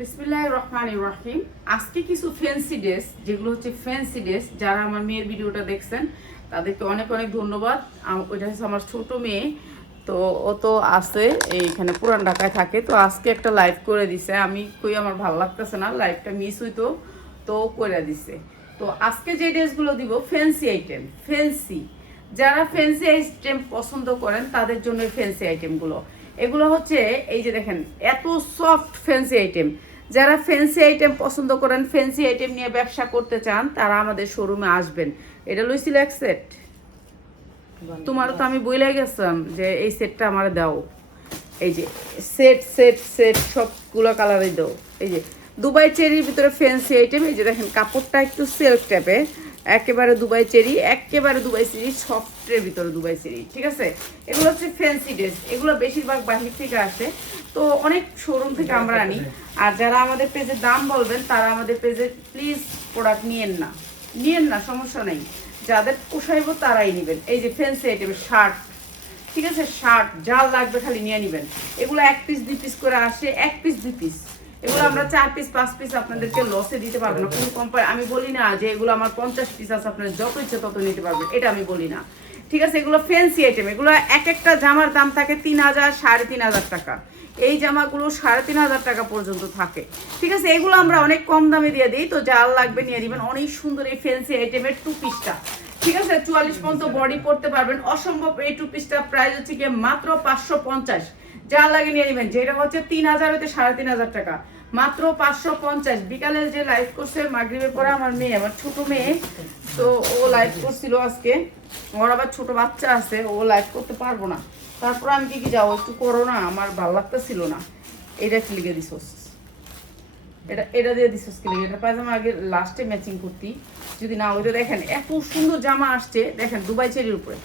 বিসমিল্লাহির রহমানির রহিম। আজকে কিছু ফ্যান্সি ড্রেস, যেগুলো হচ্ছে ফ্যান্সি ড্রেস, যারা আমার মেয়ের ভিডিওটা দেখছেন তাদেরকে অনেক অনেক ধন্যবাদ। ওইটা হচ্ছে আমার ছোট মেয়ে, তো ও তো আছে এইখানে পুরান ঢাকায় থাকে, তো আজকে একটা লাইভ করে দিছে। আমি কই আমার ভালো লাগতেছে না, লাইভটা মিস হইতো, তো করে দিছে। তো আজকে যে ড্রেসগুলো দিব ফ্যান্সি আইটেম, ফ্যান্সি, যারা ফ্যান্সি আইটেম পছন্দ করেন তাদের জন্য ফ্যান্সি আইটেমগুলো। এগুলো হচ্ছে এই যে দেখেন, এত সফট ফ্যান্সি আইটেম। যারা ফ্যান্সি আইটেম পছন্দ করেন, ফ্যান্সি আইটেম নিয়ে ব্যবসা করতে চান, তারা আমাদের শোরুমে আসবেন। এটা লইছিল এক সেট, তোমারও তো আমি বইলাই গেছিলাম যে এই সেটটা আমার দাও। এই যে সেট সেট সেট সবগুলো কালারই দাও। এই যে দুবাই চেরির ভিতরে ফ্যান্সি আইটেম। এই যে দেখেন কাপড়টা একটু সিল্ক টাইপের, একেবারে দুবাই চেরি, একেবারে দুবাই চেরি, সফটের ভিতরে দুবাই চেরি, ঠিক আছে। এগুলো হচ্ছে ফ্যান্সি ড্রেস, এগুলো বেশিরভাগ বাহির থেকে আসে, তো অনেক শোরুম থেকে আমরা আনি। আর যারা আমাদের পেজে দাম বলবেন তারা আমাদের পেজে প্লিজ প্রোডাক্ট নিয়েন না, নিয়েন না, সমস্যা নেই, যাদের পোষাইব তারাই নেবেন। এই যে ফ্যান্সি আইটেমের শার্ট, ঠিক আছে, শার্ট যার লাগবে খালি নিয়ে নেবেন। এগুলো 1 পিস 2 পিস করে আসে, 1 পিস 2 পিস, এগুলো আমরা 4 পিস 5 পিস আপনাদেরকে লসে দিতে পারবো না। কোনো কোম্পানি আমি বলি না যে এগুলো আমার 50 পিস আছে, আপনার যত ইচ্ছে তত নিতে পারবেন, এটা আমি বলি না, ঠিক আছে। এগুলো ফ্যান্সি আইটেম, এগুলো এক একটা জামার দাম থাকে 3000 3500 টাকা। এই জামাগুলো 3500 টাকা পর্যন্ত থাকে, ঠিক আছে। এগুলো আমরা অনেক কম দামে দিয়ে দিই, তো যার লাগবে নিয়ে নেবেন। অনেক সুন্দর এই ফ্যান্সি আইটেমের 2 পিসটা, ঠিক আছে, 44 পর্যন্ত বডি পড়তে পারবেন। অসম্ভব এই 2 পিসটা প্রাইস হচ্ছে গিয়ে মাত্র 550। যা লাগে নিয়ে নেবেন, যেটা হচ্ছে 3000 হতে 3500 টাকা, মাত্র 550। বিকালে যে লাইভ করছে মাগরিবের পরে আমার মেয়ে, আমার ছোট মেয়ে, তো ও লাইভ করছিল আজকে। ওর আবার ছোট বাচ্চা আছে, ও লাইভ করতে পারবো না। তারপর আমি কি যাও, একটু করো না, আমার ভালো লাগতেছিল না। এটা কি লিখে দিছোস, এটা দিয়ে দিছোস কি লিখে? এটা পায়জামা আগে লাস্টে ম্যাচিং করতি, যদি না ওইটা। দেখেন এত সুন্দর জামা আসছে, দেখেন দুবাই চেরির উপরে,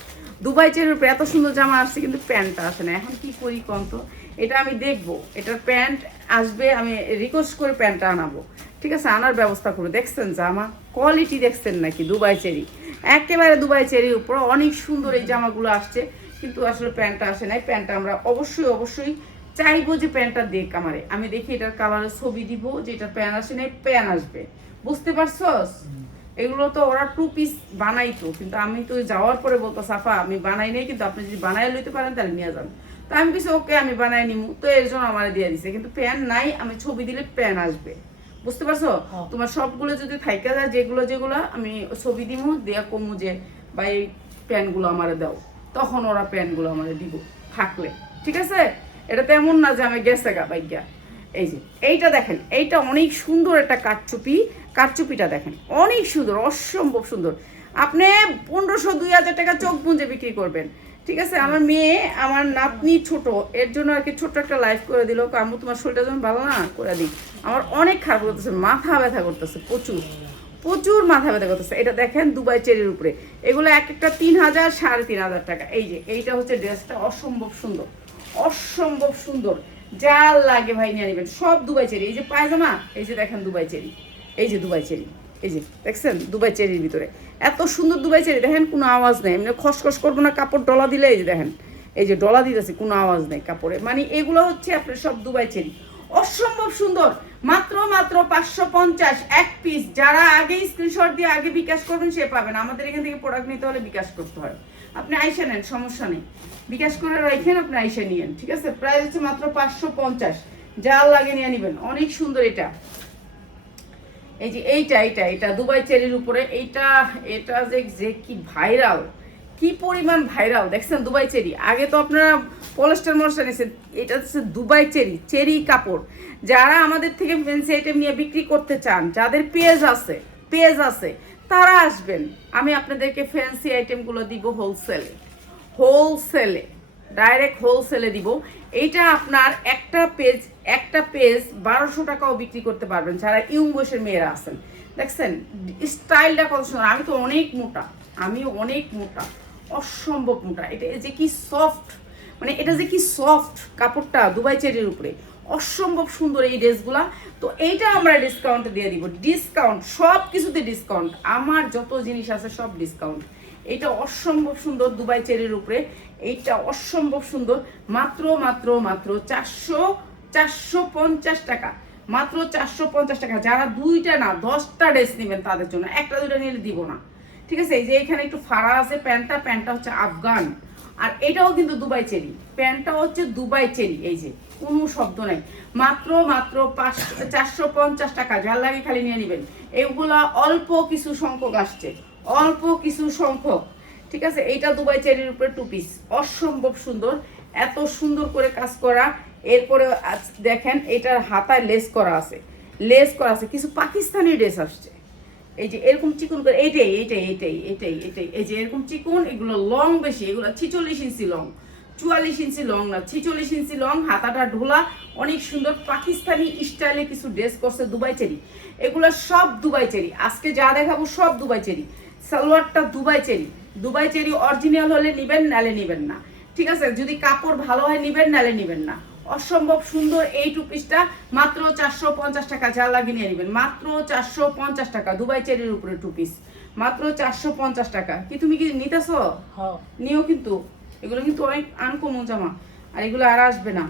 দুবাই চেরির উপরে এত সুন্দর জামা আসছে, কিন্তু প্যান্টটা আসে না। এখন কি করি কম তো, এটা আমি দেখবো, এটার প্যান্ট আসবে, আমি রিকোয়েস্ট করে প্যান্টটা আনাবো, ঠিক আছে, আনার ব্যবস্থা করবো। দেখছেন জামা কোয়ালিটি, দেখছেন নাকি দুবাই চেরি, একেবারে দুবাই চেরির উপরে অনেক সুন্দর এই জামাগুলো আসছে, কিন্তু আসলে প্যান্টটা আসে নাই। প্যান্টটা আমরা অবশ্যই অবশ্যই চাইবো যে প্যান্টটা দেখ আমারে, আমি দেখি এটার কালারের ছবি দিব, যে এটার প্যান্ট আসে নাই, প্যান্ট আসবে, বুঝতে পারছস। এগুলো তো ওরা 2 পিস বানাইতো, কিন্তু আমি তো যাওয়ার পরে বলতো সাফা আমি বানাই নাই, কিন্তু আপনি যদি বানাই লইতে পারেন তাহলে নিয়ে যান। তো আমি কিছু ওকে আমি বানাই নিমু, তো এর জন্য আমার দিয়ে দিছে, কিন্তু প্যান নাই, আমি ছবি দিলে প্যান আসবে, বুঝতে পারছো। তোমার সবগুলো যদি থাইকা যায়, যেগুলো যেগুলো আমি ছবি দিমু, দেয়া কমু যে বা এই প্যানগুলো আমার দাও, তখন ওরা প্যানগুলো আমার দিব থাকলে, ঠিক আছে। এটা তো এমন না যে আমি গেছে গা বাইগা। এই যে এইটা দেখেন, এইটা অনেক সুন্দর একটা কারচুপি, কারচুপিটা দেখেন অনেক সুন্দর, অসম্ভব সুন্দর। আপনি 1500 2000 টাকা চোখ বুঁজে বিক্রি করবেন, ঠিক আছে। আমার মেয়ে, আমার নাতনি ছোট, এর জন্য আর কি ছোট্ট একটা লাইভ করে দিল, আম্মু তোমার শরীরটা যখন ভালো না, করে দিই। আমার অনেক খারাপ করতেছে, মাথা ব্যথা করতেছে, প্রচুর প্রচুর মাথা ব্যথা করতেছে। এটা দেখেন দুবাই চেরির উপরে, এগুলো এক একটা 3000 3500 টাকা। এই যে এইটা হচ্ছে ড্রেসটা, অসম্ভব সুন্দর, অসম্ভব সুন্দর, যা লাগে ভাই নিয়ে নেবেন, সব দুবাই চেরি। এই যে পায়জামা, এই যে দেখেন দুবাই চেরি, এই যে দুবাই চেরি, এই যে দেখছেন দুবাই চেরির ভিতরে এত সুন্দর দুবাই চেরি, দেখেন কোনো আওয়াজ নেই, এমনি খসখস করবো না, কাপড় ডলা দিলে এই যে দেখেন, এই যে ডলা দিতেছে, কোনো আওয়াজ নেই কাপড়ে, মানে এগুলো হচ্ছে আপনার সব দুবাই চেরি, অসম্ভব সুন্দর। মাত্র মাত্র 550 এক পিস। যারা আগে স্ক্রিনশট দিয়ে আগে বিকাশ করবেন সে পাবেন। আমাদের এখান থেকে প্রোডাক্ট নিতে হলে বিকাশ করতে হয়, আপনি আইসা নেন, সমস্যা নেই, বিকাশ করে রাখেন, আপনি আইসা নিয়েন, ঠিক আছে। প্রাইস হচ্ছে মাত্র 550, যা লাগে নিয়ে নেবেন, অনেক সুন্দর এটা। এই যে এইটা এইটা এটা দুবাই চেরির উপরে, এইটা এটা যে কি ভাইরাল, কি পরিমাণ ভাইরাল, দেখছেন দুবাই চেরি। আগে তো আপনারা পলিস্টার মলস্টার নিয়েছেন, এটা হচ্ছে দুবাই চেরি, চেরি কাপড়। যারা আমাদের থেকে ফ্যান্সি আইটেম নিয়ে বিক্রি করতে চান, যাদের পেজ আছে, পেজ আছে, তারা আসবেন, আমি আপনাদেরকে ফ্যান্সি আইটেমগুলো দিব হোলসেলে, হোলসেলে, ডাইরেক্ট হোলসেলে দিব। এইটা আপনার একটা পেজ 1200 টাকাও বিক্রি করতে পারবেন, যারা ইয়ং বয়সের মেয়েরা আছেন। দেখছেন স্টাইলটা কত সুন্দর, আমি তো অনেক মোটা, আমি অনেক মোটা, অসম্ভব মোটা। এটা যে কি সফট, মানে এটা যে কি সফট কাপড়টা দুবাই চেরির উপরে, অসম্ভব সুন্দর এই ড্রেসগুলা। তো এইটা আমরা ডিসকাউন্টে দিয়ে দিব, ডিসকাউন্ট, সব কিছুতে ডিসকাউন্ট, আমার যত জিনিস আছে সব ডিসকাউন্ট। এটা অসম্ভব সুন্দর দুবাই চেরির উপরে, এইটা অসম্ভব সুন্দর, মাত্র মাত্র মাত্র 450 টাকা, মাত্র 450 টাকা। যারা 2টা না 10টা ড্রেস নেবেন তাদের জন্য, 1টা 2টা নিলে দিব না, ঠিক আছে। এই যে এখানে একটু ফাড়া আছে প্যান্টটা হচ্ছে আফগান, আর এটাও কিন্তু দুবাই চেরি, প্যান্টটা হচ্ছে দুবাই চেরি, এই যে কোনো শব্দ নাই, মাত্র 450 টাকা। যার লাগে খালি নিয়ে নেবেন। এগুলা অল্প কিছু সংখ্যক আসছে, অল্প কিছু সংখ্যক, ঠিক আছে। এইটা দুবাই চেরির উপরে 2 পিস, অসম্ভব সুন্দর, এত সুন্দর করে কাজ করা। এরপরে দেখেন এটার হাতায় লেস করা আছে, লেস করা আছে। কিছু পাকিস্তানি ড্রেস আসছে, এই যে এরকম চিকন করে, এইটাই এই যে এরকম চিকন, এগুলো লং বেশি, এগুলো 46 ইঞ্চি লং, 44 ইঞ্চি লং না, 46 ইঞ্চি লং, হাতাটা ঢোলা, অনেক সুন্দর পাকিস্তানি স্টাইলে কিছু ড্রেস করছে দুবাই চেরি। এগুলো সব দুবাই চেরি, আজকে যা দেখাবো সব দুবাই চেরি। সালোয়ারটা Dubai cherry, Dubai cherry original হলে নিবেন, নালে নিবেন না, ঠিক আছে। যদি কাপড় ভালো হয় নিবেন, নালে নিবেন না। অসম্ভব সুন্দর এই 2 পিসটা মাত্র 450 টাকা। যা লাগিয়ে নিয়ে নেবেন, মাত্র 450 টাকা। দুবাই চেরির উপরে 2 পিস, মাত্র 450 টাকা। কি তুমি কি নিতেছো? নিও, কিন্তু এগুলো কিন্তু অনেক আনকমন জামা, আর এগুলো আর আসবে না।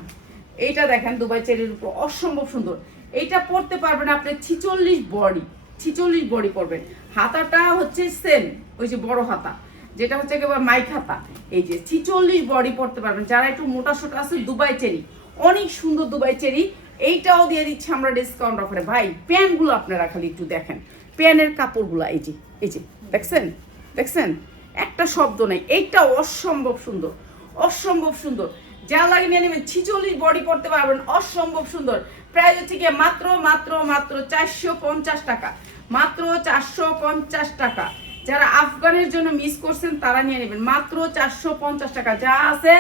এইটা দেখেন দুবাই চেরির উপর, অসম্ভব সুন্দর। এইটা পরতে পারবেন আপনি 46 বডি, 46 বডি পরবেন। হাতাটা হচ্ছে সেম, ওই যে বড় হাতা, যেটা হচ্ছে একেবারে মাইক হাতা। এই যে 46 বডি পরতে পারবেন। যারা একটু মোটা সোটা আছে, দুবাই চেরি, অনেক সুন্দর দুবাই চেরি। এইটাও দিয়ে দিচ্ছি আমরা ডিসকাউন্ট অফারে। ভাই প্যান্টগুলো আপনারা খালি একটু দেখেন, প্যান্টের কাপড়গুলো এই যে দেখছেন, দেখছেন, একটা শব্দ নেই। এইটা অসম্ভব সুন্দর, অসম্ভব সুন্দর। যা লাগে নিয়ে নেবেন, 46 বডি পড়তে পারবেন, অসম্ভব সুন্দর। প্রাইস হচ্ছে গিয়ে মাত্র 450 টাকা, মাত্র 450 টাকা। যারা আফগানের জন্য মিস করছেন তারা নিয়ে নেবেন, মাত্র 450 টাকা। যা আছে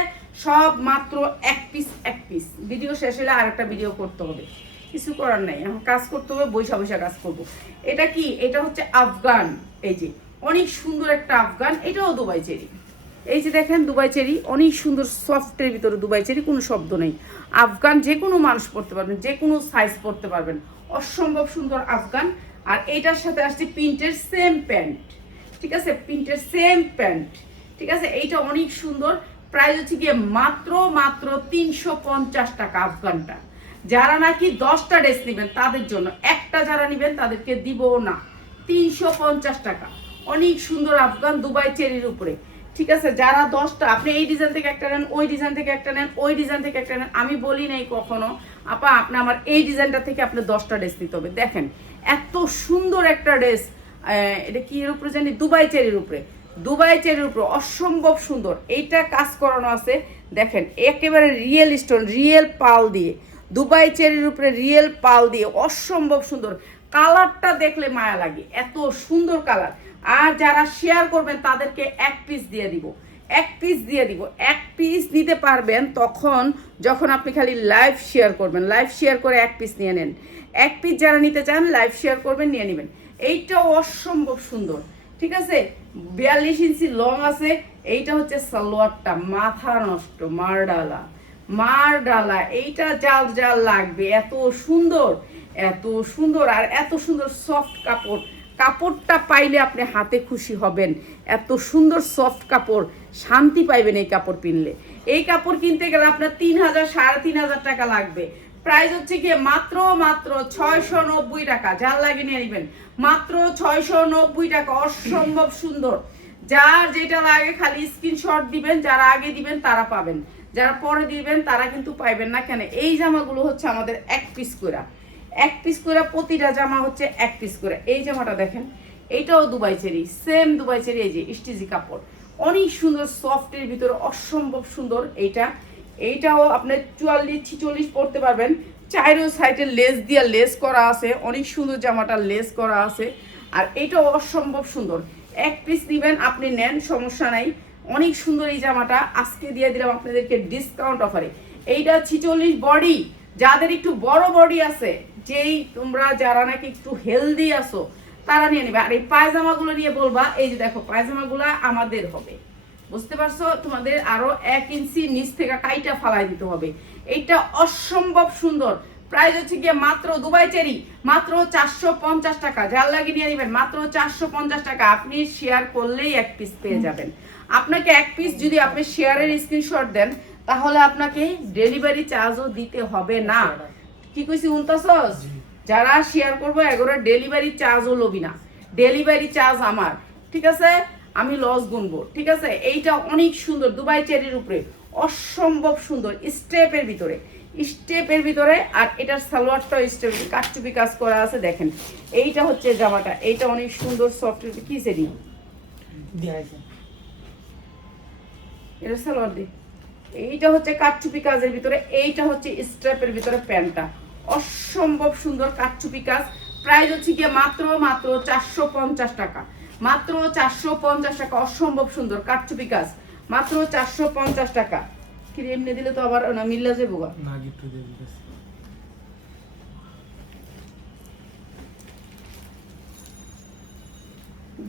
সব মাত্র এক পিস। ভিডিও শেষ হলে আরেকটা ভিডিও করতে হবে, কিছু করার নাই, এখন কাজ করতে হবে, বৈশা কাজ করব। এটা কি? এটা হচ্ছে আফগান, এই যে অনেক সুন্দর একটা আফগান। এটাও দুবাই চেরি, এই যে দেখেন দুবাই চেরি, অনেক সুন্দর সফটের ভিতরে দুবাই চেরি, কোনো শব্দ নেই। আফগান যে কোনো মানুষ পরতে পারবেন, যে কোনো সাইজ পরতে পারবেন, অসম্ভব সুন্দর আফগান। আর এইটার সাথে আসছে প্রিন্টের সেম প্যান্ট, ঠিক আছে, প্রিন্টের সেম প্যান্ট, ঠিক আছে। এইটা অনেক সুন্দর। প্রাইস হচ্ছে গিয়ে মাত্র 350 টাকা আফগানটা। যারা নাকি 10টা ড্রেস নেবেন তাদের জন্য, একটা যারা নেবেন তাদেরকে দিব না, 350 টাকা। অনেক সুন্দর আফগান দুবাই চেরির উপরে, ঠিক আছে। যারা 10টা, আপনি এই ডিজাইন থেকে একটা নেন, ওই ডিজাইন থেকে একটা নেন, ওই ডিজাইন থেকে একটা নেন, আমি বলি নাই কখনো আপা আপনি আমার এই ডিজাইনটা থেকে আপনি 10টা ড্রেস নিতে হবে। দেখেন এত সুন্দর একটা ড্রেস, এটা কি এর উপরে জানি, দুবাই চেরির উপরে, দুবাই চেরির উপরে, অসম্ভব সুন্দর। এইটা কাজ করানো আছে, দেখেন একেবারে রিয়েল স্টোন, রিয়েল পাল দিয়ে, দুবাই চেরির উপরে রিয়েল পাল দিয়ে, অসম্ভব সুন্দর। কালারটা দেখলে মায়া লাগে, এত সুন্দর কালার। আর যারা শেয়ার করবেন তাদেরকে 1 পিস দিয়ে দিব, 1 পিস দিয়ে দিব। 1 পিস নিতে পারবেন তখন যখন আপনি খালি লাইভ শেয়ার করবেন, লাইভ শেয়ার করে 1 পিস নিয়ে নেন। 1 পিস যারা নিতে চান লাইভ শেয়ার করবেন, নিয়ে নেবেন। এইটাও অসম্ভব সুন্দর, ঠিক আছে। 42 ইঞ্চি লং আছে। এইটা হচ্ছে সালোয়ারটা, মাথা নষ্ট, মারডালা। এইটা জাল লাগবে, এত সুন্দর, এত সুন্দর, আর এত সুন্দর সফট কাপড়। কাপড়টা পাইলে আপনি হাতে খুশি হবেন। এত সুন্দর সফট কাপড়, শান্তি পাইবেন এই কাপড় কিনলে। এই কাপড় কিনতে গেলে আপনার 3000 3,500 টাকা লাগবে। প্রাইস হচ্ছে গিয়ে মাত্র 690 টাকা। যার লাগে নিয়ে নেবেন, মাত্র 690 টাকা। অসম্ভব সুন্দর। যার যেটা লাগে খালি স্ক্রিনশট দিবেন, যারা আগে দিবেন তারা পাবেন, যারা পরে দিবেন তারা কিন্তু পাইবেন না। কেন? এই জামাগুলো হচ্ছে আমাদের 1 পিস করে, 1 পিস করে, প্রতিটা জামা হচ্ছে 1 পিস করে। এই জামাটা দেখেন, এইটাও Dubai cherry, same Dubai cherry, এই যে স্টিজি কাপড়, অনেক সুন্দর সফটের ভিতরে, অসম্ভব সুন্দর। এইটাও আপনি 44 46 পরতে পারবেন। চাইরো সাইডে লেস দিয়া লেস করা আছে, অনেক সুন্দর জামাটা লেস করা আছে। আর এইটাও অসম্ভব সুন্দর। 1 পিস নেবেন আপনি, নেন, সমস্যা নাই। অনেক সুন্দর এই জামাটা, আজকে দিয়ে দিলাম আপনাদেরকে ডিসকাউন্ট অফারে। এইটা 46 বডি, যাদের একটু বড় বডি আছে, যেই তোমরা যারা নাকি একটু হেলদি আছো তারা নিয়ে নেবে। আর এই পায়জামাগুলো নিয়ে বলবা, এই যে দেখো পায়জামাগুলো আমাদের হবে, বুঝতে পারছো? তোমাদের আরো 1 ইঞ্চি নিচ থেকে কাইটা ফালাই দিতে হবে। এইটা অসম্ভব সুন্দর। প্রাইস হচ্ছে গিয়ে মাত্র দুবাই চেরি, মাত্র 450 টাকা। যার লাগে নিয়ে নেবেন, মাত্র 450 টাকা। আপনি শেয়ার করলেই 1 পিস পেয়ে যাবেন। আপনাকে 1 পিস যদি আপনি শেয়ারের স্ক্রিনশট দেন তাহলে আপনাকে ডেলিভারি চার্জও দিতে হবে না। কি কইছি উনতাছস? যারা শেয়ার করবো এগুলো ডেলিভারি চার্জও লবি না, ডেলিভারি চার্জ আমার, ঠিক আছে? আমি লস গুনবো, ঠিক আছে? এইটা অনেক সুন্দর দুবাই চেরির উপরে, অসম্ভব সুন্দর স্টেপের ভিতরে, স্টেপের ভিতরে। আর এটার সালোয়ারটাও স্টেপ কাটচুপি কাজ করা আছে দেখেন। এইটা হচ্ছে জামাটা, এইটা অনেক সুন্দর সফট। কি সেটি এটা সালোয়ার দি, এইটা হচ্ছে কাটচুপি কাজের ভিতরে, এইটা হচ্ছে স্ট্র্যাপের ভিতরে প্যান্টটা, অসম্ভব সুন্দর কাটচুপি কাজ। প্রাইস হচ্ছে গিয়ে মাত্র 450 টাকা, মাত্র 450 টাকা। অসম্ভব সুন্দর কাটচুপি কাজ, মাত্র 450 টাকা। কি এমনি দিলে তো আবার না মিল্লা যাবো না, গিফট দিয়ে দিতেছি।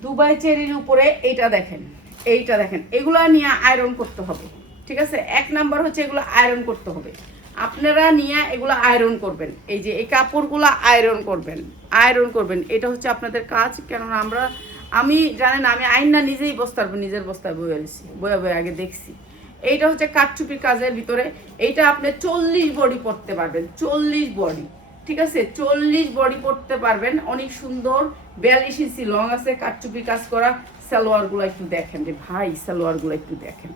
দুবাই চেরির উপরে এইটা দেখেন, এইটা দেখেন। এগুলা নিয়ে আয়রন করতে হবে, ঠিক আছে? এক নাম্বার হচ্ছে এগুলো আয়রন করতে হবে। আপনারা নিয়ে এগুলো আয়রন করবেন, এই যে এই কাপড়গুলো আয়রন করবেন, আয়রন করবেন। এটা হচ্ছে আপনাদের কাজ। কেননা আমি জানেন আমি আইনা নিজেই নিজের বস্তায় বয়ে গেছি, বয়ে বয়ে আগে দেখছি। এইটা হচ্ছে কাটচুপির কাজের ভিতরে। এইটা আপনি 40 বডি পরতে পারবেন, 40 বডি, ঠিক আছে? 40 বডি পরতে পারবেন। অনেক সুন্দর 42 ইঞ্চি লং আছে, কাটচুপি কাজ করা। সালোয়ারগুলো একটু দেখেন রে ভাই, সালোয়ারগুলো একটু দেখেন,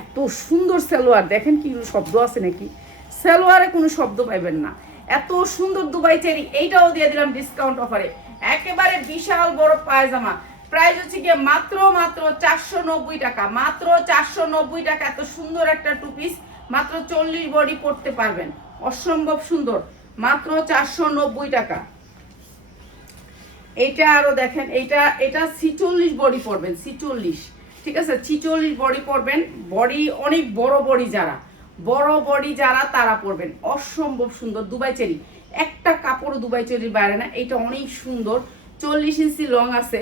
এত সুন্দর সালোয়ার। দেখেন কি শব্দ আছে নাকি? সালোয়ারে কোনো শব্দ পাইবেন না, এত সুন্দর দুবাই চেরি। এইটাও দিয়ে দিলাম ডিসকাউন্ট অফারে, একেবারে বিশাল বড় পায়জামা। প্রাইস হচ্ছে গিয়ে মাত্র 490 টাকা, মাত্র 490 টাকা। এত সুন্দর একটা টু পিস, মাত্র 40 বডি পড়তে পারবেন, অসম্ভব সুন্দর, মাত্র 490 টাকা। এইটা আরো দেখেন, এটা 46 বডি পড়বেন, 46, ঠিক আছে? 46 বডি পড়বেন। বডি অনেক বড় বডি যারা, বড় বডি যারা তারা পড়বেন। অসম্ভব সুন্দর দুবাই চেরি, একটা কাপড় দুবাই চেরির বাইরে না। এইটা অনেক সুন্দর, 40 ইঞ্চি লং আছে।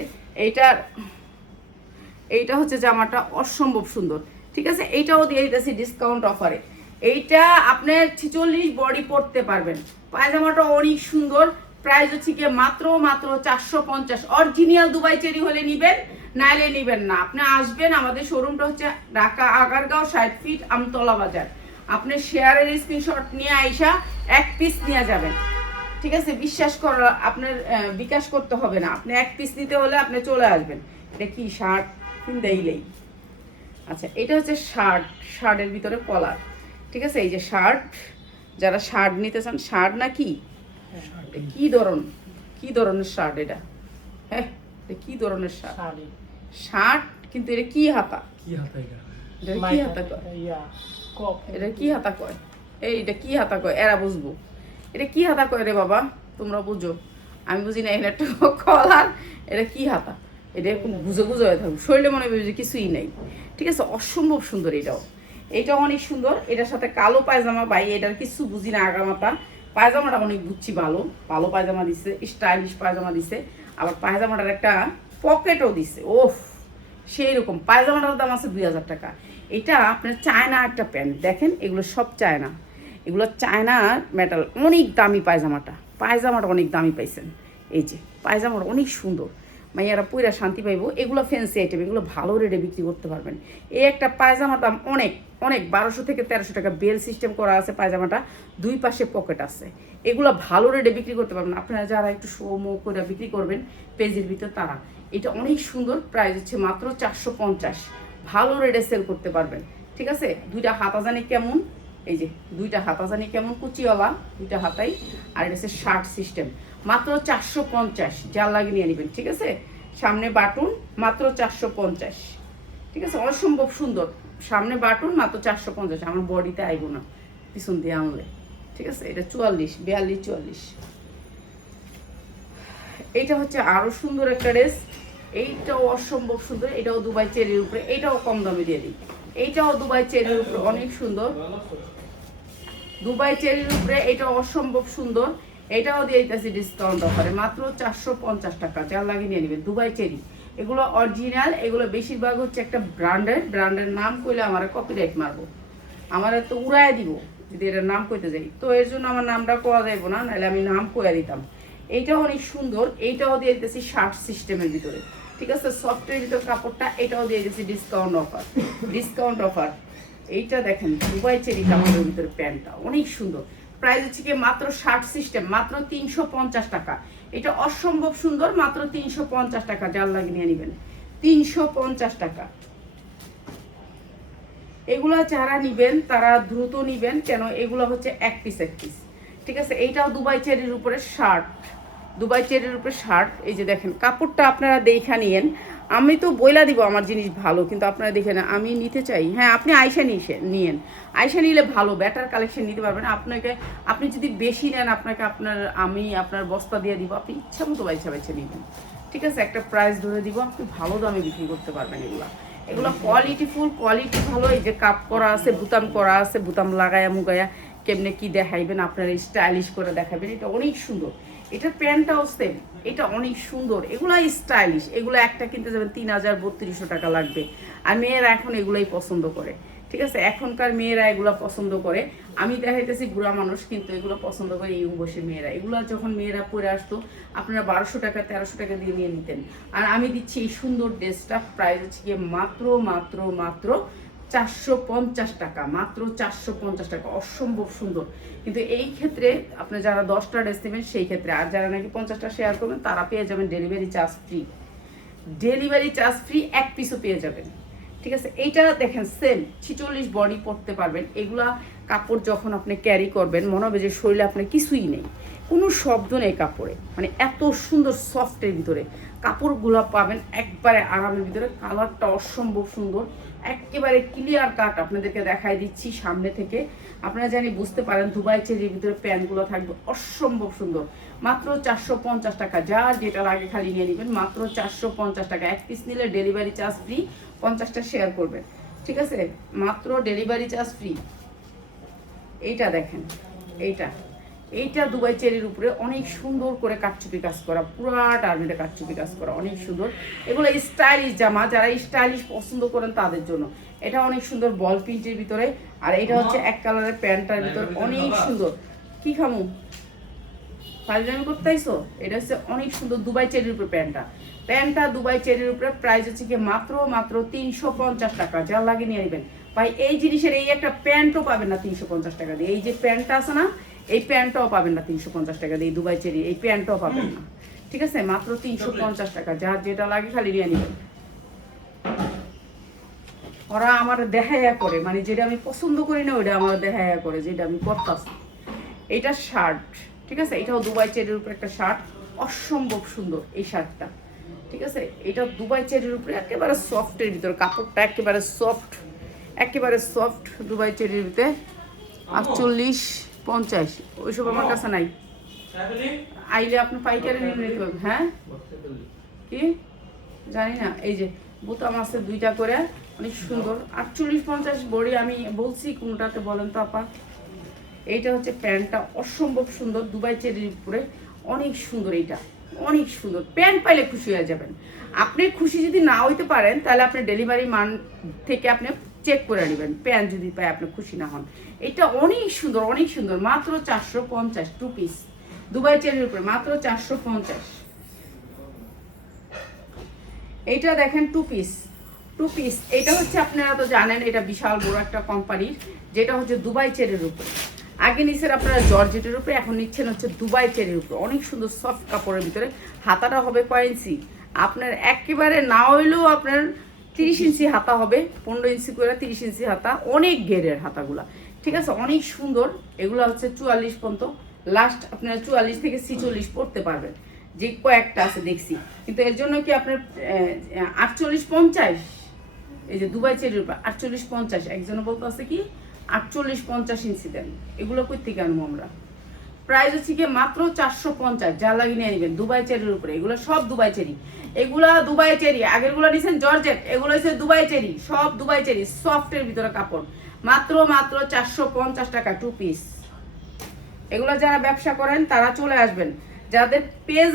এইটা হচ্ছে জামাটা, অসম্ভব সুন্দর, ঠিক আছে? এইটাও দিয়ে দিতেছি ডিসকাউন্ট অফারে। এইটা আপনার 46 বডি পরতে পারবেন। পায়জামাটা অনেক সুন্দর। প্রাইস হচ্ছে গিয়ে মাত্র 450। অরিজিনাল দুবাই চেরি হলে নিবেন, নাইলে নিবেন না। আপনি আসবেন, আমাদের শোরুমটা হচ্ছে ঢাকা আগারগাঁও 60 ফিট আমতলা বাজার। আপনি শেয়ারের স্ক্রিনশট নিয়ে আইসা এক পিস নিয়ে যাবেন, ঠিক আছে? বিশ্বাস করা, আপনার বিকাশ করতে হবে না। আপনি এক পিস নিতে হলে আপনি চলে আসবেন। এটা কি শার্ট কিনতেইলেই। আচ্ছা, এটা হচ্ছে শার্টের ভিতরে কলার, ঠিক আছে? এই যে শার্ট, যারা শার্ট নিতে চান, শার্ট না কি কি ধরনের শার্ট এটা? হ্যাঁ, এটা কি ধরনের শার্ট কিন্তু এটা কি হাতা, এটা কি হাতা কয়, এটা কি হাতা কয়, এটা কি হাতা কয়, এরা বুঝবো। এটা কি হাতা কয় রে বাবা, তোমরা বুঝো, আমি বুঝি না। এখানে একটা কলার, এটা কি হাতা, এটা বুঝে হয়ে থাকবে, শরীরে মনে হবে যে কিছুই নেই, ঠিক আছে? অসম্ভব সুন্দর এইটাও অনেক সুন্দর। এটার সাথে কালো পায়জামা, ভাই এটার কিছু বুঝি না আগামাতা। পায়জামাটা অনেক বুঝছি, ভালো ভালো পায়জামা দিছে, স্টাইলিশ পায়জামা দিছে। আবার পায়জামাটার একটা পকেটও দিছে, ওফ সেই রকম। পায়জামাটার দাম আছে 2000 টাকা। এটা আপনার চায়না একটা প্যান্ট, দেখেন এগুলো সব চায়না, এগুলো চায়না মেটাল, অনেক দামি পায়জামাটা অনেক দামি পাইছেন। এই যে পায়জামাটা অনেক সুন্দর, মাইয়ারা পইরা শান্তি পাইবো। এগুলো ফ্যান্সি আইটেম, এগুলো ভালো রেটে বিক্রি করতে পারবেন। এই একটা পায়জামার দাম অনেক 1200 থেকে 1300 টাকা। বেল সিস্টেম করা আছে পায়জামাটা, দুই পাশে পকেট আছে। এগুলো ভালো রেটে বিক্রি করতে পারবেন আপনারা যারা একটু শোমো করে বিক্রি করবেন পেজের ভিতর, তারা। এটা অনেক সুন্দর, প্রাইস হচ্ছে মাত্র 450। ভালো রেটে সেল করতে পারবেন, ঠিক আছে? দুইটা হাতা জানি কেমন, এই যে দুইটা হাতা জানি কেমন, কুচিওয়ালা দুইটা হাতাই। আর এটা হচ্ছে শার্ট সিস্টেম, মাত্র 450। যার লাগে নিয়ে নেবেন, ঠিক আছে? সামনে বাটুন, মাত্র 450, ঠিক আছে? অসম্ভব সুন্দর, সামনে বাটুন, মাত্র 450। আমার বডিতে আইব না, পিছন দিয়ে আনলে, ঠিক আছে? এটা 44, 42, 44। এইটা হচ্ছে আরো সুন্দর একটা ড্রেস, এইটাও অসম্ভব সুন্দর। এটাও দুবাই চেরির উপরে, এইটাও কম দামে দিয়ে দিই। এইটাও দুবাই চেরির উপরে, অনেক সুন্দর, দুবাই চেরির উপরে। এটা অসম্ভব সুন্দর, এটাও দিয়ে দিতেছি ডিসকাউন্ট অফারে, মাত্র 450 টাকা। যার লাগে নিয়ে নেবেন, দুবাই চেরি। এগুলো অরিজিনাল, এগুলো বেশিরভাগ হচ্ছে একটা ব্র্যান্ডের নাম কইলে আমার কপিরাইট মারবো, আমার তো উড়াই দিব যদি এটার নাম কইতে যাই। তো এর জন্য আমার নামটা কোয়া যাইবো না, নাহলে আমি নাম কইয়া দিতাম। এইটাও অনেক সুন্দর, এইটাও দিয়ে দিতেছি শার্ট সিস্টেমের ভিতরে, ঠিক আছে? সফটের ভিতর কাপড়টা, এটাও দিয়ে দিতেছি ডিসকাউন্ট অফার। এইটা দেখেন দুবাই চেরি কাপড়ের ভিতরে, প্যান্টটা অনেক সুন্দর। প্রাইস হচ্ছে কি মাত্র শার্ট সিস্টেম, মাত্র 350 টাকা। এটা অসম্ভব সুন্দর, মাত্র 350 টাকা, যার লাগে নিয়ে নেবেন 350 টাকা। এগুলা যারা নিবেন তারা দ্রুত নিবেন, কেন এগুলো হচ্ছে এক পিস। ঠিক আছে, এইটাও দুবাই চেরির উপরে শার্ট, দুবাই চেরির উপরে শার্ট। এই যে দেখেন কাপড়টা আপনারা দেখে নিয়েন। আমি তো বইলা দিব আমার জিনিস ভালো, কিন্তু আপনারা দেখে না, আমি নিতে চাই। হ্যাঁ, আপনি আয়সা নিয়েন, আয়সা নিলে ভালো, বেটার কালেকশন নিতে পারবেন। আপনি যদি বেশি নেন, আমি আপনার বস্তা দিয়ে দিব, আপনি ইচ্ছা মতো বাইছা নিবেন। ঠিক আছে, একটা প্রাইস ধরে দিব, আপনি ভালো দামে বিক্রি করতে পারবেন। এগুলো কোয়ালিটি ভালো। এই যে কাপ করা আছে, বুতাম করা আছে, বুতাম লাগায়া মুগায়া কেমনে কি দেখাইবেন, আপনারা স্টাইলিশ করে দেখাবেন। এটা অনেক সুন্দর, এটার প্যান্টটাও সেম, এটা অনেক সুন্দর। এগুলা স্টাইলিশ, এগুলো একটা কিনতে যাবেন 3000-3200 টাকা লাগবে। আর মেয়েরা এখন এগুলাই পছন্দ করে। ঠিক আছে, এখনকার মেয়েরা এগুলো পছন্দ করে। আমি দেখাইতেছি বুড়া মানুষ, কিন্তু এগুলো পছন্দ করে ইউ বসে মেয়েরা। এগুলো যখন মেয়েরা পরে আসতো, আপনারা 1200 টাকা 1300 টাকা দিয়ে নিয়ে নিতেন। আর আমি দিচ্ছি এই সুন্দর ড্রেসটা, প্রাইস হচ্ছে গিয়ে মাত্র 450 টাকা, মাত্র 450 টাকা। অসম্ভব সুন্দর। কিন্তু এই ক্ষেত্রে আপনি যারা 10টা ড্রেস নেবেন সেই ক্ষেত্রে, আর যারা নাকি 50টা শেয়ার করবেন তারা পেয়ে যাবেন ডেলিভারি চার্জ ফ্রি, এক পিসও পেয়ে যাবেন। ঠিক আছে, এইটা দেখেন সেম 46 বডি পরতে পারবেন। এগুলা কাপড় যখন আপনি ক্যারি করবেন মনে হবে যে শরীরে আপনার কিছুই নেই, কোনো শব্দ নেই কাপড়ে, মানে এত সুন্দর সফটের ভিতরে কাপড়গুলো পাবেন, একবারে আরামের ভিতরে। কালারটা অসম্ভব সুন্দর, একেবারে ক্লিয়ার কাট। আপনাদেরকে দেখাই দিচ্ছি সামনে থেকে, আপনারা জানি বুঝতে পারেন। দুবাই চেরির ভিতরে প্যান্টগুলো থাকবে অসম্ভব সুন্দর, মাত্র 450 টাকা। যার যেটা লাগে খালি নিয়ে নেবেন, মাত্র 450 টাকা। এক পিস নিলে ডেলিভারি চার্জ ফ্রি, 50টা শেয়ার করবেন। ঠিক আছে, মাত্র ডেলিভারি চার্জ ফ্রি। এইটা দেখেন, এইটা দুবাই চেরির উপরে অনেক সুন্দর করে কাটচুপি কাজ করা, পুরাটা আর্মিতে কাটচুপি কাজ করা, অনেক সুন্দর। এগুলো স্টাইলিশ জামা, যারা স্টাইলিশ পছন্দ করেন তাদের জন্য। এটা অনেক সুন্দর বল প্রিন্টের ভিতরে, আর এটা হচ্ছে এক কালারের প্যান্টটার ভিতরে, অনেক সুন্দর। কি খামু ফাইজলামি করতে আইসো? এটা হচ্ছে অনেক সুন্দর দুবাই চেরির উপরে প্যান্টটা দুবাই চেরির উপরে। প্রাইস হচ্ছে কি মাত্র 350 টাকা। যা লাগে নিয়ে নেবেন ভাই। এই জিনিসের এই একটা প্যান্টও পাবেন না 350 টাকা দিয়ে। এই যে প্যান্টটা আছে না, এই প্যান্টটাও পাবেন না 350 টাকা দিয়ে। দুবাই চেরি এই প্যান্টটাও পাবেন না। ঠিক আছে, মাত্র 350 টাকা। যার যেটা লাগে খালি নিয়ে নেবেন। ওরা আমার দেখাইয়া করে, মানে যেটা আমি পছন্দ করি না ওইটা আমার দেখাইয়া করে, যেটা আমি করতেছি। এইটা শার্ট, ঠিক আছে, এটাও দুবাই চেরির উপরে একটা শার্ট, অসম্ভব সুন্দর এই শার্টটা। ঠিক আছে, এটা দুবাই চেরির উপরে একেবারে সফটের ভিতরে, কাপড়টা একেবারে সফট দুবাই চেরির ভিতরে। 48-50 ওইসব আমার কাছে নাই, আইলে আপনি পাইকারি নিয়ে নিতে হবে। হ্যাঁ, কি জানি না। এই যে বোতাম আছে 2টা করে, অনেক সুন্দর। 48-50 বড়ি আমি বলছি কোনটাতে বলেন তো আপা? এইটা হচ্ছে প্যান্টটা, অসম্ভব সুন্দর দুবাই চেরির উপরে, অনেক সুন্দর। এইটা অনেক সুন্দর। প্যান্ট পাইলে খুশি হয়ে যাবেন। আপনি খুশি যদি না হইতে পারেন তাহলে আপনি ডেলিভারি মান থেকে আপনি চেক করে নেবেন। প্যান্ট যদি পাই আপনি খুশি না হন। এটা অনেক সুন্দর, মাত্র 450 টু পিস দুবাই চেরির উপরে, মাত্র 450। এইটা দেখেন টু পিস। এটা হচ্ছে আপনারা তো জানেন এটা বিশাল বড় একটা কোম্পানির, যেটা হচ্ছে দুবাই চেরির উপরে। আগে নিচ্ছেন আপনারা জর্জেটের উপরে, এখন নিচ্ছেন হচ্ছে দুবাই চেরির উপরে। অনেক সুন্দর সফট কাপড়ের ভিতরে। হাতাটা হবে কয় ইঞ্চি? আপনার একেবারে না হইলেও আপনার 30 ইঞ্চি হাতা হবে, 15 ইঞ্চি করে 30 ইঞ্চি হাতা, অনেক ঘেরের হাতাগুলা। ঠিক আছে, অনেক সুন্দর। এগুলো হচ্ছে 44 পর্যন্ত, লাস্ট আপনারা 44 থেকে 46 পড়তে পারবেন, যে কয়েকটা আছে দেখছি। কিন্তু এর জন্য কি আপনার 48-50, এই যে দুবাই চেরির উপর 48-50, একজনে বলতে আছে কি 48-50 ইঞ্চি দেন। এগুলো কই থেকে আনবো আমরা? প্রাইস হচ্ছে কি মাত্র 450। যা লাগিয়ে নিয়ে নেবেন দুবাই চেরির উপরে। এগুলো সব দুবাই চেরি, এগুলা দুবাই চেরি। আগেরগুলো নিছেন জর্জেট, এগুলো হচ্ছে দুবাই চেরি, সব দুবাই চেরি, সফটের ভিতরে কাপড়। মাত্র 450 টাকা টু পিস। এগুলো যারা ব্যবসা করেন তারা চলে আসবেন। যাদের পেজ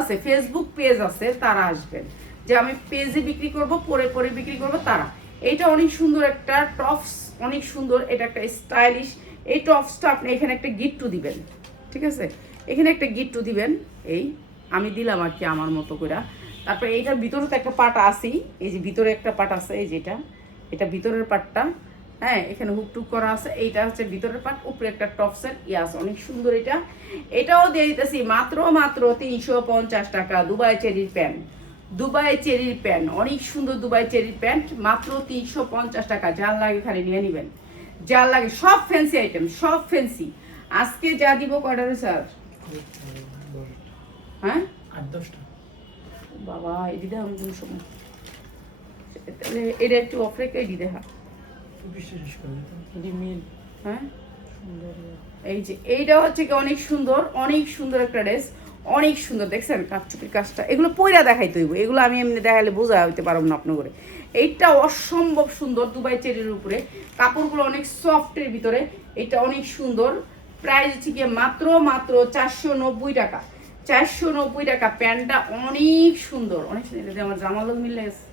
আছে ফেসবুক পেজ আছে তারা আসবেন, যে আমি পেজে বিক্রি করব, পরে বিক্রি করব তারা। এইটা অনেক সুন্দর একটা টপস, অনেক সুন্দর। এটা একটা স্টাইলিশ। এই টপসটা আপনি এখানে একটা গিফটও দিবেন। ঠিক আছে, এখানে একটা গিফটও দিবেন। এই আমি দিলাম আর কি আমার মতো করে। তারপরে এইটার ভিতরে তো একটা পাট আছেই, এই যে ভিতরে একটা পাট আছে, এই যেটা, এটা ভিতরের পাটটা হ্যাঁ, এখানে হুক টুক করা আছে। এইটা হচ্ছে ভিতরের পার্ট, উপরে একটা টপসের আছে, অনেক সুন্দর। এটাও দিয়ে দিতেছি মাত্র 350 টাকা। দুবাই চেরির প্যান্ট, দুবাই চেরির প্যান্ট, অনেক সুন্দর দুবাই চেরির প্যান্ট, মাত্র 350 টাকা। যার লাগে খালি নিয়ে নেবেন, যার লাগে। সব ফ্যান্সি আইটেম, সব ফ্যান্সি। আজকে যা দিব কয়টারে স্যার? হ্যাঁ, 8-10টা। বাবা এটি দেখা কোন সময়, তাহলে এটা একটু অফ রেখে এটি দেখা। হ্যাঁ, এই যে এইটা হচ্ছে কি অনেক সুন্দর, অনেক সুন্দর একটা ড্রেস, অনেক সুন্দর। দেখছেন কাটচুপির কাজটা? এগুলো পয়রা দেখাইতে হইব, এগুলো আমি এমনি দেখালে বোঝা হইতে পারবো না আপনার করে। এইটা অসম্ভব সুন্দর দুবাই চেরির উপরে, কাপড়গুলো অনেক সফটের ভিতরে। এটা অনেক সুন্দর। প্রাইস হচ্ছে কি মাত্র 490 টাকা। 490 টাকা। প্যান্টটা অনেক সুন্দর, অনেক সুন্দর। এটা আমার জামাল মিলে গেছে।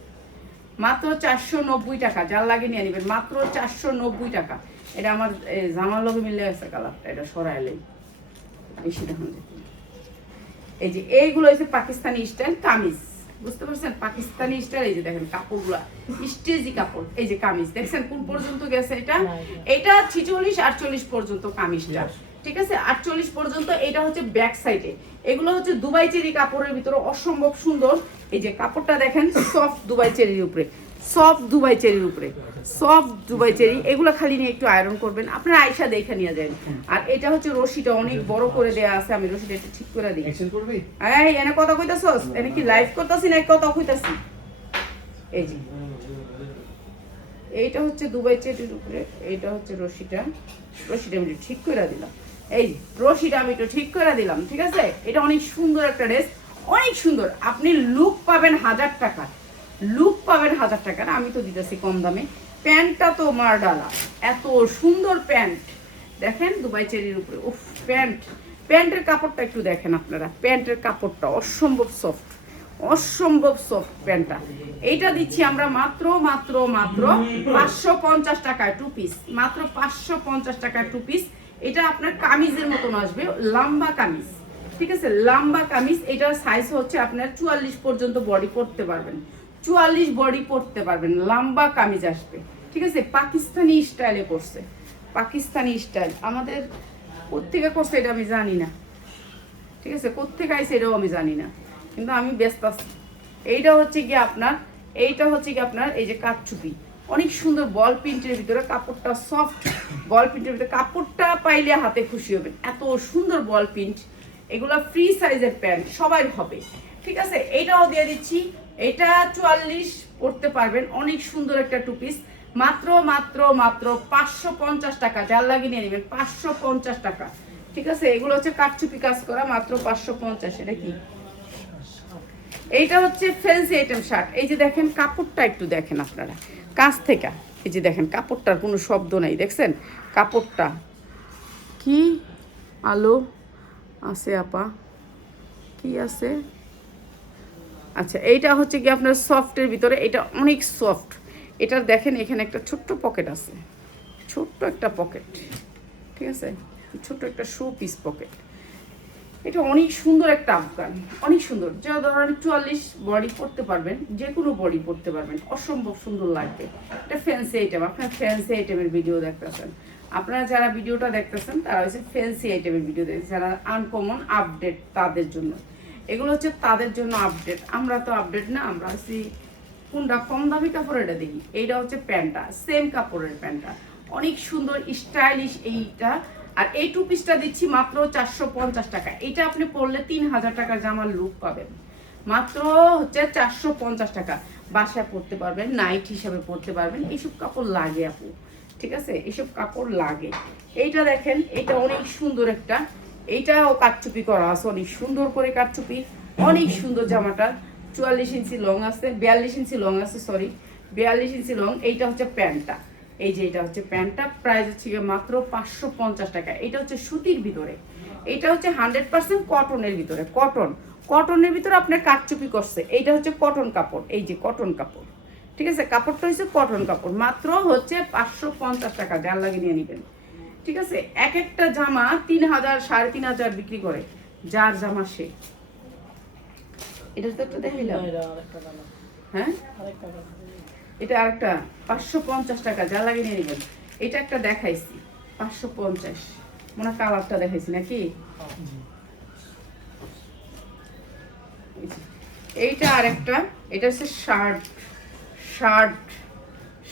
মাত্র 490 টাকা। যার লাগে নিয়ে নেবেন, মাত্র 490 টাকা। এটা আমার জামার লগে মিলে গেছে কালারটা, এটা সরাইলেই বেশি দেখুন। এই যে এইগুলো হচ্ছে পাকিস্তানি স্টাইল কামিজ, বুঝতে পারছেন? পাকিস্তানি স্টাইল। এই যে দেখেন কাপড়গুলা স্টেজি কাপড়। এই যে কামিজ দেখছেন কোন পর্যন্ত গেছে? এটা 46-48 পর্যন্ত কামিজটা, ঠিক আছে? 48 পর্যন্ত। এটা হচ্ছে ব্যাক সাইডে। এগুলো হচ্ছে দুবাই চেরি কাপড়ের ভিতরে, অসম্ভব সুন্দর। এই যে কাপড়টা দেখেন, সফট দুবাই চেরির উপরে, সফট দুবাই চেরির উপরে, সফট দুবাই চেরি। এগুলো খালি নিয়ে একটু আয়রন করবেন, আপনারা আয়সা দেখে নিয়ে যাবেন। আর এটা হচ্ছে রশিটা অনেক বড় করে দেয়া আছে, আমি রশিটা একটু ঠিক করে দিই। এই এনে কথা কইতাছস? এনে কি লাইভ করতাছি না কথা কইতাছি? এই যে এইটা হচ্ছে দুবাই চেরির উপরে, এইটা হচ্ছে রশিটা। রশিটা আমি ঠিক করে দিলাম। এই রশিটা আমি একটু ঠিক করে দিলাম, ঠিক আছে? এটা অনেক সুন্দর একটা ড্রেস, অনেক সুন্দর। আপনি লুক পাবেন 1000 টাকা, লুক পাবেন 1000 টাকার। আমি তো দিতেছি কম দামে। প্যান্টটা তো মারডালা, এত সুন্দর প্যান্ট। দেখেন দুবাই চেরির উপরে, উফ প্যান্ট, প্যান্টের কাপড়টা একটু দেখেন আপনারা। প্যান্টের কাপড়টা অসম্ভব সফট, অসম্ভব সফট প্যান্টটা। এইটা দিচ্ছি আমরা মাত্র 550 টাকায় 2 পিস, মাত্র 550 টাকায় 2 পিস। এটা আপনার কামিজের মতন আসবে, লম্বা কামিজ, ঠিক আছে? লম্বা কামিজ। এটার সাইজ হচ্ছে আপনার 44 পর্যন্ত বডি পরতে পারবেন, 44 বডি পরতে পারবেন। লম্বা কামিজ আসবে, ঠিক আছে? পাকিস্তানি স্টাইলে করছে, পাকিস্তানি স্টাইল। আমাদের কোত্থেকে করছে এটা আমি জানি না, ঠিক আছে? কোত্থেকে আইছে এটাও আমি জানি না, কিন্তু আমি ব্যস্ত আছি। এইটা হচ্ছে কি আপনার, এইটা হচ্ছে কি আপনার এই যে কাটচুপি, অনেক সুন্দর বল প্রিন্টের ভিতরে। কাপড়টা সফট বল প্রিন্টের ভিতরে, কাপড়টা পাইলে হাতে খুশি হবেন, এত সুন্দর বল প্রিন্ট। এগুলো ফ্রি সাইজের প্যান্ট, সবাই হবে, ঠিক আছে? এইটাও দিয়ে দিচ্ছি। এটা 44 পরতে পারবেন, অনেক সুন্দর একটা 2 পিস। মাত্র 550 টাকা। যার লাগে নিয়ে নেবেন 550 টাকা, ঠিক আছে? এগুলো হচ্ছে কাটচুপি কাজ করা, মাত্র 550। এটা কি? এইটা হচ্ছে ফ্যান্সি আইটেম শার্ট। এই যে দেখেন কাপড়টা একটু দেখেন আপনারা কাছ থেকে। এই যে দেখেন কাপড়টার কোনো শব্দ নাই, দেখছেন কাপড়টা কি আলো আছে আপা, কি আছে? আচ্ছা, এইটা হচ্ছে কি আপনার সফটের ভিতরে, এটা অনেক সফট। এটার দেখেন এখানে একটা ছোট্ট পকেট আছে, ছোট্ট একটা পকেট, ঠিক আছে? ছোট্ট একটা শো পিস পকেট। এটা অনেক সুন্দর একটা আফগান, অনেক সুন্দর। যা ধরেন 44 বডি পরতে পারবেন, যে কোনো বডি পরতে পারবেন, অসম্ভব সুন্দর লাগবে। এটা ফ্যান্সি আইটেম, আপনার ফ্যান্সি আইটেমের ভিডিও দেখতেছেন। আপনারা যারা ভিডিওটা দেখতেছেন তারা হচ্ছে ফ্যান্সি আইটেমের ভিডিও দেখছেন, যারা আনকমন আপডেট তাদের জন্য এগুলো হচ্ছে, তাদের জন্য আপডেট। আমরা তো আপডেট না, আমরা হচ্ছে কোনটা কম দামি কাপড় এটা দেখি। এইটা হচ্ছে প্যান্টটা, সেম কাপড়ের প্যান্টটা, অনেক সুন্দর স্টাইলিশ এইটা। আর এই 2 পিসটা দিচ্ছি মাত্র 450 টাকা। এটা আপনি পরলে 3000 টাকার জামার লুক পাবেন, মাত্র হচ্ছে 450 টাকা। বাসায় পরতে পারবেন, নাইট হিসাবে পরতে পারবেন। এইসব কাপড় লাগে আপু, ঠিক আছে? এইসব কাপড় লাগে। এইটা দেখেন, এটা অনেক সুন্দর একটা, এইটাও কাটচুপি করা আছে, অনেক সুন্দর করে কাটচুপি, অনেক সুন্দর জামাটা। 44 ইঞ্চি লং আছে, 42 ইঞ্চি লং আছে, সরি 42 ইঞ্চি লং। এইটা হচ্ছে প্যান্টটা, এই যে এটা হচ্ছে প্যান্টটা। প্রাইস হচ্ছে মাত্র 550 টাকা। এটা হচ্ছে সুতির ভিতরে, এটা হচ্ছে 100% কটনের ভিতরে, কটন, কটনের ভিতরে আপনার কাটচুপি করছে। এইটা হচ্ছে কটন কাপড়, এই যে কটন কাপড়, ঠিক আছে? কাপড়টা হচ্ছে কটন কাপড়, মাত্র হচ্ছে 550 টাকা। যার লাগে নিয়ে নেবেন, ঠিক আছে? এক একটা জামা 3000 3500 বিক্রি করে, যার জামা সে। এটা তো একটা দেখাইলাম, হ্যাঁ এটা আরেকটা 550 টাকা, যা লাগে নিয়ে নেবেন। এটা একটা দেখাইছি 550, মনে হয় কালারটা দেখাইছি নাকি? এইটা আরেকটা, এটা হচ্ছে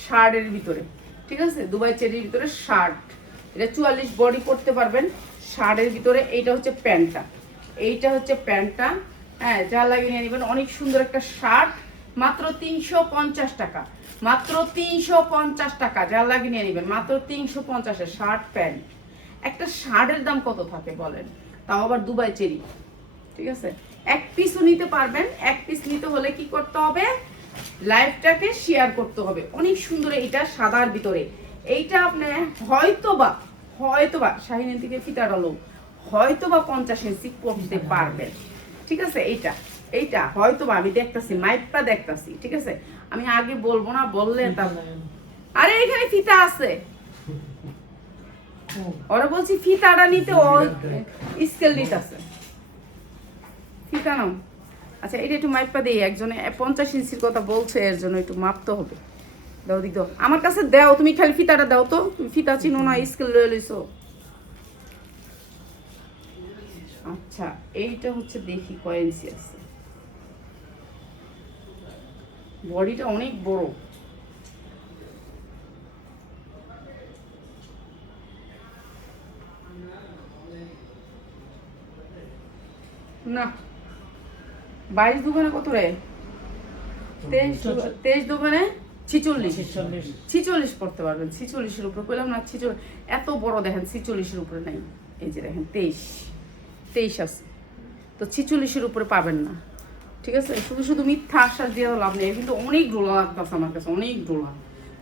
শার্টের ভিতরে, ঠিক আছে, দুবাই চেরির ভিতরে শার্ট। এটা 44 বডি পরতে পারবেন শার্টের ভিতরে। এইটা হচ্ছে প্যান্টটা, এইটা হচ্ছে প্যান্টটা। হ্যাঁ, যা লাগিয়ে নিয়ে নেবেন। অনেক সুন্দর একটা শার্ট, মাত্র 350 টাকা, মাত্র 350 টাকা, যা লাগিয়ে নিয়ে নেবেন। মাত্র 350-এ শার্ট প্যান্ট। একটা শার্টের দাম কত থাকে বলেন, তাও আবার দুবাই চেরি, ঠিক আছে। এক পিসও নিতে পারবেন। এক পিস নিতে হলে কি করতে হবে, লাইভটাকে শেয়ার করতে হবে। অনেক সুন্দর এইটা সাদার ভিতরে। এইটা আপনি হয়তোবা শাহিনের দিকে ফিতাটা লো, হয়তোবা 50 ইঞ্চি করতে পারবেন, ঠিক আছে। এইটা হয়তোবা আমি দেখতাছি, মাইপটা দেখতাছি, ঠিক আছে। আমি আগে বলবো না, বললে তারপর আরে এখানে ফিতা আছে, ওরা বলছি ফিতাটা নিতে, ও স্কেল নিতে আছে ফিতা নাও। আচ্ছা, এটা একটু মাইপটা দিই, একজনে 50 ইঞ্চির কথা বলছে, এর জন্য একটু মাপতে হবে। দাও দিক, আমার কাছে দাও, তুমি খালি ফিতাটা দাও তো, তুমি ফিতা চিনো না, স্কেল লয়ে লইছো। আচ্ছা, এইটা হচ্ছে দেখি কয় ইঞ্চি আছে। বডিটা অনেক বড়, না 22 দোকানে কত রে, 23 দোকানে 46 করতে পারবেন। 46-এর উপরে পেলাম না, 46 এত বড় দেখেন, 46-এর উপরে নাই। এই যে দেখেন 23 আছে, তো 46-এর উপরে পাবেন না, ঠিক আছে। শুধু মিথ্যা আশ্বাস দিয়ে লাভ নেই, কিন্তু অনেক ডোলা লাগতেছে আমার কাছে, অনেক ডোলা।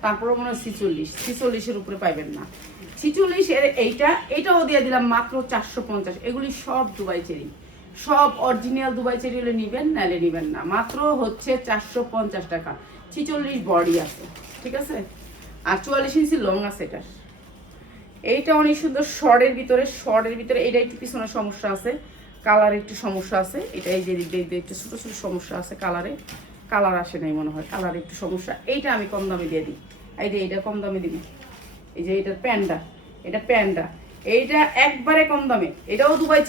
তারপরে মনে হয় 46-এর উপরে পাইবেন না। 46-এর এইটাও দিয়ে দিলাম মাত্র 450। এগুলি সব দুবাই চেরি, সব অরিজিনাল দুবাই চেরি হলে নিবেন, নাহলে নিবেন না। মাত্র হচ্ছে 450 টাকা। 46 বডি আছে, ঠিক আছে, আর 44 ইঞ্চি লং আছে এটা। এইটা অনেক সুন্দর শর্টের ভিতরে। এটা একটু পিছনে সমস্যা আছে, কালার একটু সমস্যা আছে। এটা এই যে একটু ছোট ছোট সমস্যা আছে, কালার আসে নাই মনে হয়, কালার একটু সমস্যা। এইটা আমি কম দামে দিয়ে দিই, এইটা কম দামে দিবি। এই যে এটা প্যান্ডা, এইটা একবারে কম দামে। এইটাও দুবাই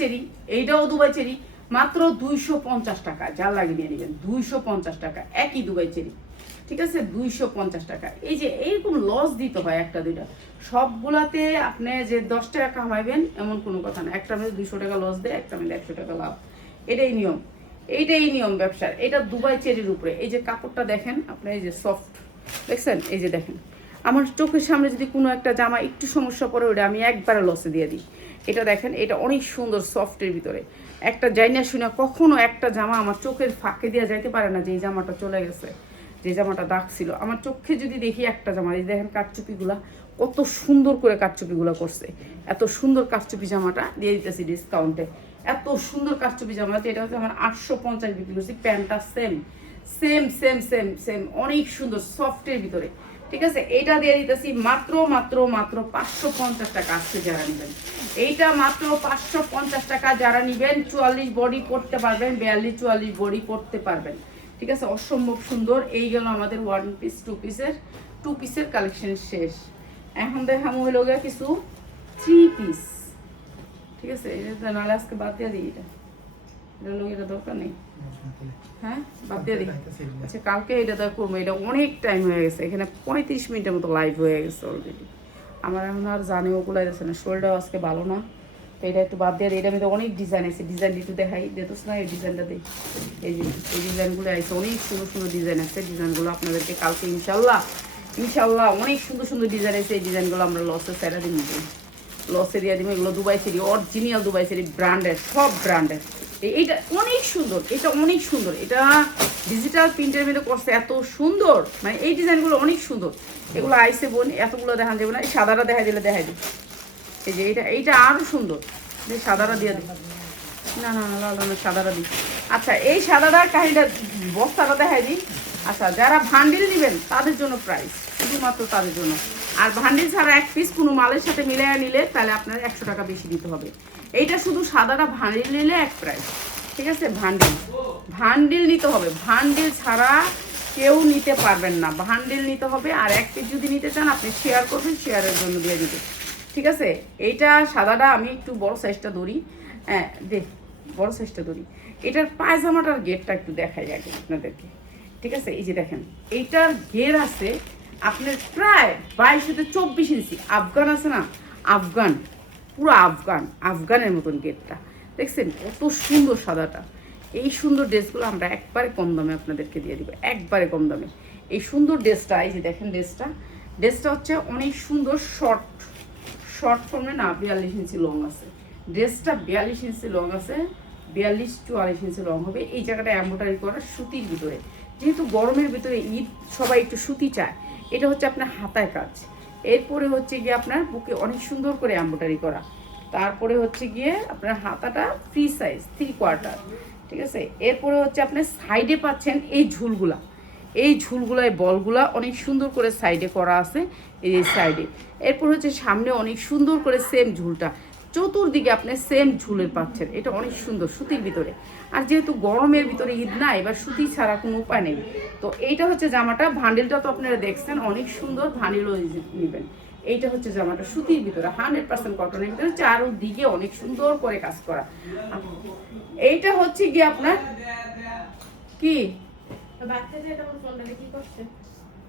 চেরি, মাত্র 250 টাকা, যা লাগিয়ে নিয়ে নেবেন। 250 টাকা, একই দুবাই চেরি, ঠিক আছে, 250 টাকা। এই যে এইরকম লস দিতে হয় একটা দুইটা, সবগুলাতে আপনি যে 10 টাকা কামাইবেন এমন কোনো কথা না। একটা মেয়ে 200 টাকা লস দেয়, একটা মেয়ে 100 টাকা লাভ। এইটাই নিয়ম ব্যবসার। এটা দুবাই চেরির উপরে। এই যে কাপড়টা দেখেন আপনি, এই যে সফট দেখছেন, এই যে দেখেন, আমার চোখের সামনে যদি কোনো একটা জামা একটু সমস্যা পড়ে, ওটা আমি একবারে লসে দিয়ে দিই। এটা দেখেন, এটা অনেক সুন্দর সফটের ভিতরে। একটা যাইনা শুনে কখনো একটা জামা আমার চোখের ফাঁকে দিয়ে যাইতে পারে না, যে এই জামাটা চলে গেছে, যে জামাটা দাগ ছিল আমার চোখে। যদি দেখি একটা জামা, এই দেখেন কারচুপিগুলা কত সুন্দর করে কারচুপিগুলা করছে। এত সুন্দর কারচুপি জামাটা দিয়ে দিতেছি ডিসকাউন্টে। এত সুন্দর কারচুপি জামা, এটা হচ্ছে আমার 850 বিক্রি করছি। প্যান্টটা সেম, অনেক সুন্দর সফটের ভিতরে, ঠিক আছে। এইটা দিয়ে দিতেছি মাত্র 550 টাকা। আসছে যারা নেবেন, এইটা মাত্র 550 টাকা যারা নেবেন। 44 বডি পড়তে পারবেন, 42-44 বডি পড়তে পারবেন, ঠিক আছে। অসম্ভব সুন্দর। এই গেল আমাদের 1 পিস 2 পিসের কালেকশন শেষ। এখন দেখাবো হলো গিয়ে কিছু 3 পিস, ঠিক আছে। এটা নাহলে আজকে বাদ দিয়ে দিই, এটা দরকার নেই, হ্যাঁ বাদ দিয়ে দিই। আচ্ছা, কালকে এটা তো করবো। এটা অনেক টাইম হয়ে গেছে, এখানে 35 মিনিটের মতো লাইভ হয়ে গেছে অলরেডি। আমার এখন আর জানিও ওগুলো যাচ্ছে না, শরীরটাও আজকে ভালো না, তো এটা একটু বাদ দিয়ে দিই। এটার মধ্যে অনেক ডিজাইন আছে, ডিজাইন একটু দেখাই, দেখোস না এই ডিজাইনটা দিই। এই ডিজাইনগুলো আছে, অনেক সুন্দর ডিজাইন আছে। ডিজাইনগুলো আপনাদেরকে কালকে ইনশাল্লাহ অনেক সুন্দর ডিজাইন আছে। এই ডিজাইনগুলো আমরা লসে সেরা দিয়ে দিব, লসে দিয়ে দিব। এগুলো Dubai cherry, original Dubai cherry, ব্র্যান্ডের, সব ব্র্যান্ডের। এইটা অনেক সুন্দর, এটা ডিজিটাল প্রিন্টের মধ্যে করছে, এত সুন্দর, মানে এই ডিজাইনগুলো অনেক সুন্দর। এগুলো আইসে বোন, এতগুলো দেখান যাবে না। এই সাদাটা দেখাই দিই। এই যে এইটা আরো সুন্দর, সাদাটা দিয়ে দিই। না সাদাটা দিই। আচ্ছা, এই সাদাটার কাহিনীটা বস্তাটা দেখাই দিই। আচ্ছা, যারা ভান্ডিল নেবেন তাদের জন্য প্রাইস, শুধুমাত্র তাদের জন্য। আর ভান্ডিল ছাড়া এক পিস কোনো মালের সাথে মিলিয়ে নিলে তাহলে আপনার 100 টাকা বেশি দিতে হবে। এইটা শুধু সাদাটা ভান্ডিল নিলে এক প্রাইস, ঠিক আছে। ভান্ডিল নিতে হবে, ভান্ডিল ছাড়া কেউ নিতে পারবেন না, বান্ডেল নিতে হবে। আর এক পিস যদি নিতে চান আপনি শেয়ার করবেন, শেয়ারের জন্য দিয়ে দিবেন, ঠিক আছে। এইটা সাদাটা আমি একটু বড় সাইজটা ধরি, হ্যাঁ দেখ বড় সাইজটা ধরি। এটার পায়জামাটার গেটটা একটু দেখাই আগে আপনাদেরকে, ঠিক আছে। এই যে দেখেন এইটার ঘের আছে আপনার প্রায় 22 থেকে 24 ইঞ্চি। আফগান আছে না, আফগান, পুরো আফগানের মতন গেটটা দেখছেন, কত সুন্দর সাদাটা। এই সুন্দর ড্রেসগুলো আমরা একবারে কম দামে আপনাদেরকে দিয়ে দিব, একবারে কম দামে। এই সুন্দর ড্রেসটা, এই যে দেখেন ড্রেসটা হচ্ছে অনেক সুন্দর, শর্ট ফর্মে না 42 ইঞ্চি লং আছে ড্রেসটা, 42 ইঞ্চি লং আছে, 42-44 ইঞ্চি লং হবে। এই জায়গাটা এমব্রয়ডারি করা সুতির ভিতরে, যেহেতু গরমের ভিতরে ঈদ সবাই একটু সুতি চায়। এটা হচ্ছে আপনার হাতায় কাজ, এরপরে হচ্ছে গিয়ে আপনার বুকে অনেক সুন্দর করে এমব্রয়ডারি করা, তারপরে হচ্ছে গিয়ে আপনার হাতাটা ফ্রি সাইজ 3/4, ঠিক আছে। এরপরে হচ্ছে আপনার সাইডে পাচ্ছেন এই ঝুলগুলা, এই বলগুলা অনেক সুন্দর করে সাইডে করা আছে, এই সাইডে। এরপর হচ্ছে সামনে অনেক সুন্দর করে সেম ঝুলটা, চতুর্দিকে আপনি সেম ঝুলের পাচ্ছেন। এটা অনেক সুন্দর সুতির ভিতরে। আর যেহেতু গরমের ভিতরে ঈদ না, এবার সুতি ছাড়া কোনো উপায় নেই। তো এইটা হচ্ছে জামাটা, ভান্ডেলটা তো আপনারা দেখছেন অনেক সুন্দর, ভান্ডেলও নেবেন। এইটা হচ্ছে জামাটা সুতির ভিতরে 100% কটনের ভিতরে, চারোদিকে অনেক সুন্দর করে কাজ করা। এইটা হচ্ছে গিয়ে আপনার কি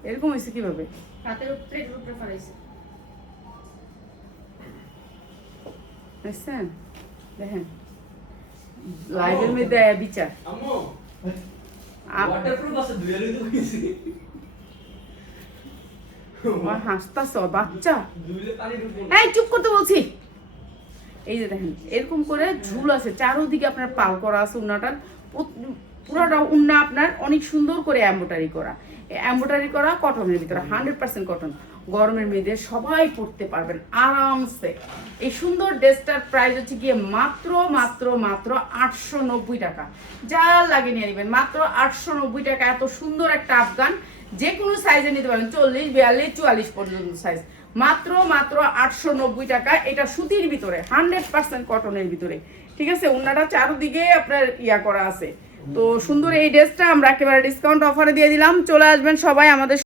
এরকম হয়েছে কিভাবে, বুঝছেন? দেখেন লাইভের মধ্যে বিচার হাসতাছ বাচ্চা, এই চুপ করতে বলছি। এই যে দেখেন এরকম করে ঝুল আছে, চারোদিকে আপনার পাল করা আছে, উন্নাটার পুরোটা উন্না আপনার অনেক সুন্দর করে এমব্রয়ডারি করা কটনের ভিতরে, 100% কটন। গরমের মেয়েদের সবাই পরতে পারবেন আরামসে। এই সুন্দর ড্রেসটার প্রাইস হচ্ছে গিয়ে মাত্র 890 টাকা। যা লাগে নিয়ে নেবেন, মাত্র 890 টাকা। এত সুন্দর একটা আফগান, যে কোনো সাইজে নিতে পারেন, 40, 42, 44 পর্যন্ত সাইজ, মাত্র 890 টাকা। এটা সুতির ভিতরে, 100% কটনের ভিতরে, ঠিক আছে। ওনাটা চারদিকে আপনার করা আছে। তো সুন্দর এই ড্রেসটা আমরা একেবারে ডিসকাউন্ট অফারে দিয়ে দিলাম। চলে আসবেন সবাই আমাদের